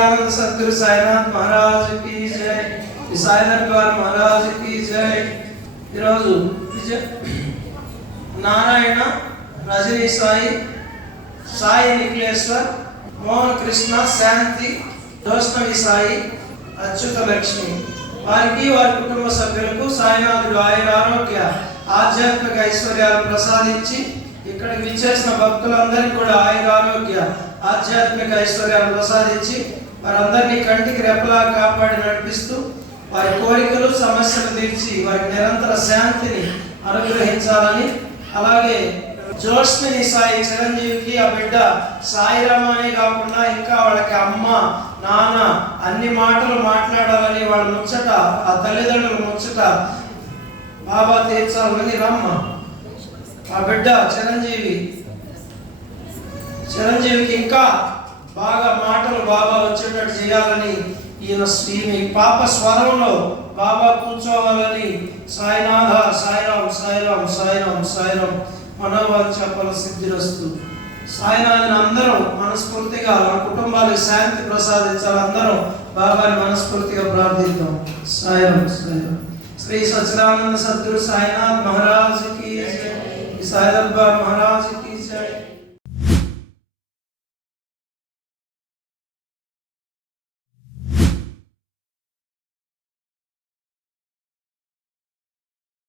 सच्चिदानंद सद्गुरु साईनाथ महाराज की जय, साई दरबार महाराज की जय। ఈరోజు నారాయణ, రజనీ సాయి, సాయి నిఖిలేశ్వర్, మోహన్ కృష్ణ, శాంతి, దోస్నవి సాయి, అచ్యుత లక్ష్మి వారికి వారి కుటుంబ సభ్యులకు సాయినాథుడు ఆయురారోగ్య ఆధ్యాత్మిక ఐశ్వర్యాలు ప్రసాదించి ఇక్కడికి విచ్చేసిన భక్తులందరికీ కూడా ఆయురారోగ్య ఆధ్యాత్మిక ఐశ్వర్యాలు ప్రసాదించి వారందరినీ కంటికి రెప్పలా కాపాడి నడిపిస్తూ వారి కోరికలు సమస్యలు తీర్చి వారికి నిరంతర శాంతిని అనుగ్రహించాలని, అలాగే జోష్ని సాయి చిరంజీవికి ఆ బిడ్డ సాయిరామ అనే కాకుండా ఇంకా వాళ్ళకి అమ్మ నాన్న అన్ని మాటలు మాట్లాడాలని వాళ్ళ ముచ్చట, ఆ తల్లిదండ్రుల ముచ్చట బాబా తీర్చాలని రమ్మ. ఆ బిడ్డ చిరంజీవికి ఇంకా బాగా మాటలు బాబా వచ్చేటట్టు చేయాలని, ఈయన పాప స్వరంలో బాబా కూర్చోవాలని సాయినాథ సాయిరాం సాయిరాం సాయిరాం సాయిరాం మనోవాంఛ ఫల సిద్ధిరస్తు. సాయినాథుని అందరం మనస్ఫూర్తిగా మన కుటుంబాలకు శాంతి ప్రసాదించాలి. అందరం బాబాని మనస్ఫూర్తిగా ప్రార్థిద్దాం. సాయిరాం సాయిరాం. శ్రీ సచ్చిదానంద సద్గురు సాయినాథ్ మహారాజ్